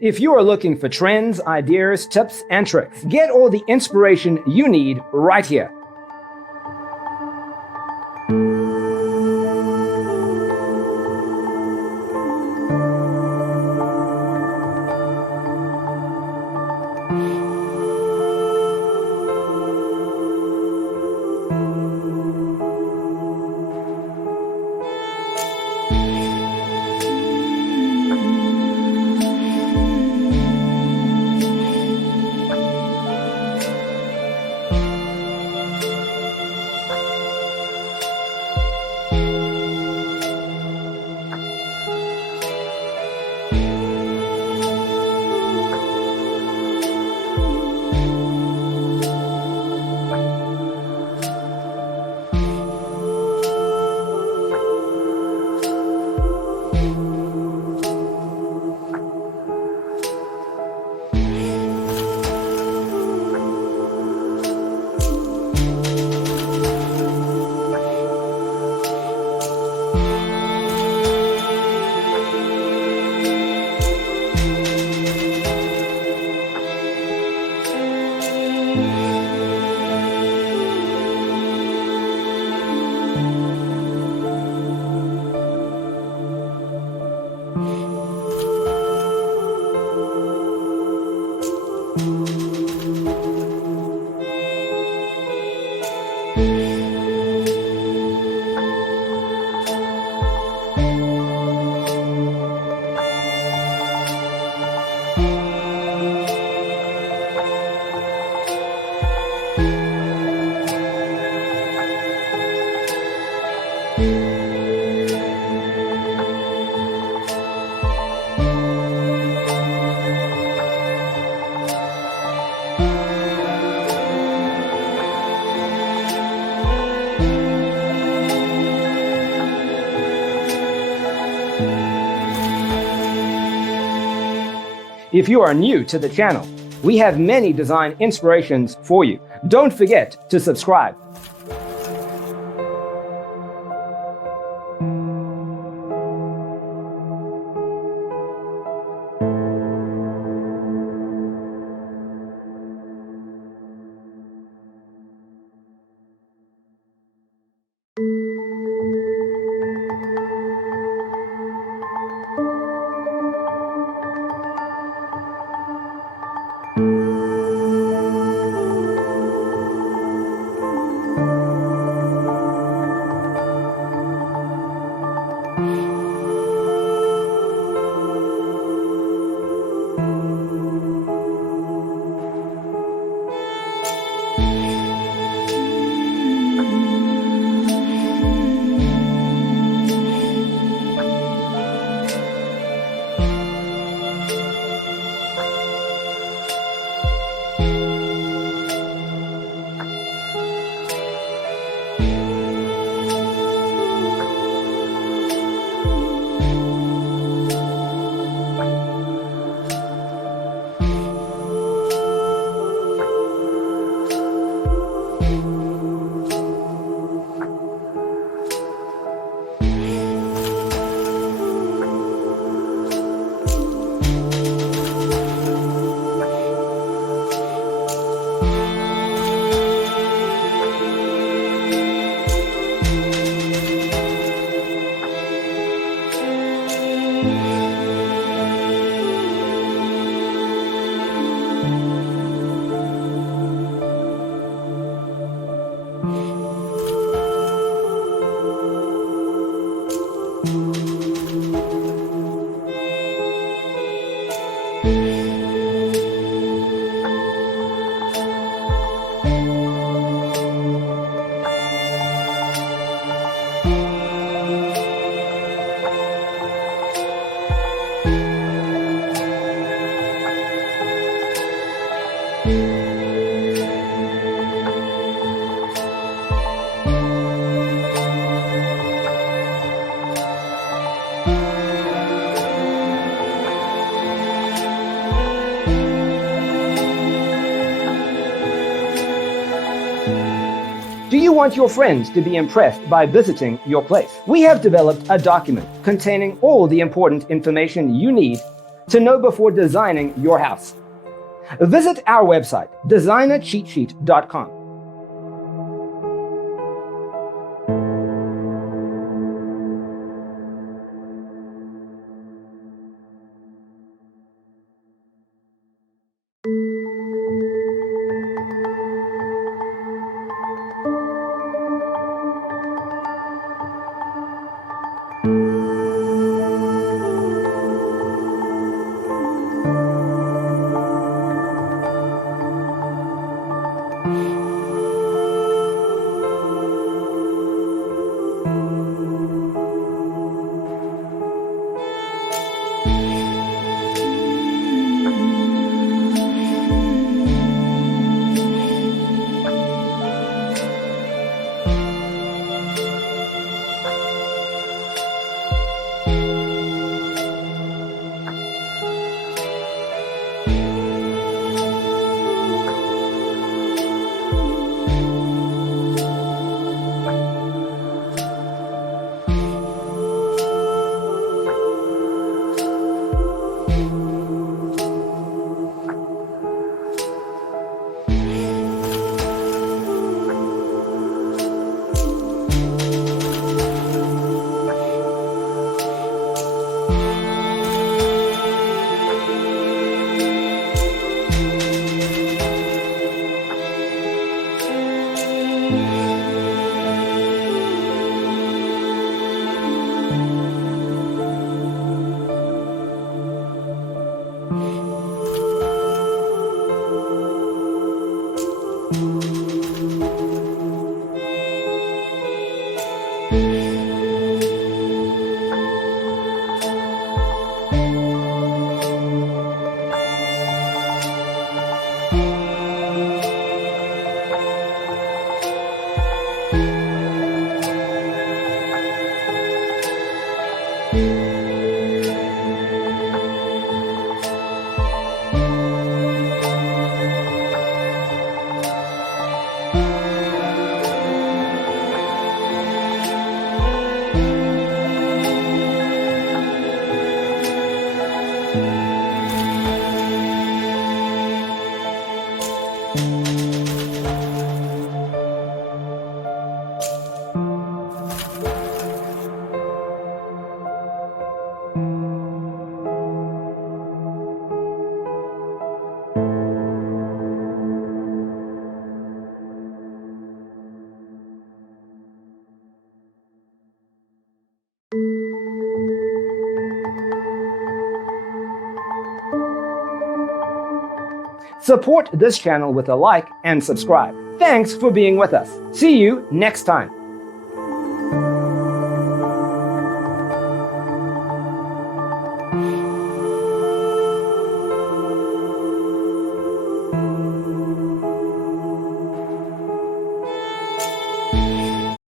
If you are looking for trends, ideas, tips, and tricks, get all the inspiration you need right here. If you are new to the channel, we have many design inspirations for you. Don't forget to subscribe. Do you want your friends to be impressed by visiting your place? We have developed a document containing all the important information you need to know before designing your house. Visit our website, designercheatsheet.com. Support this channel with a like and subscribe. Thanks for being with us. See you next time.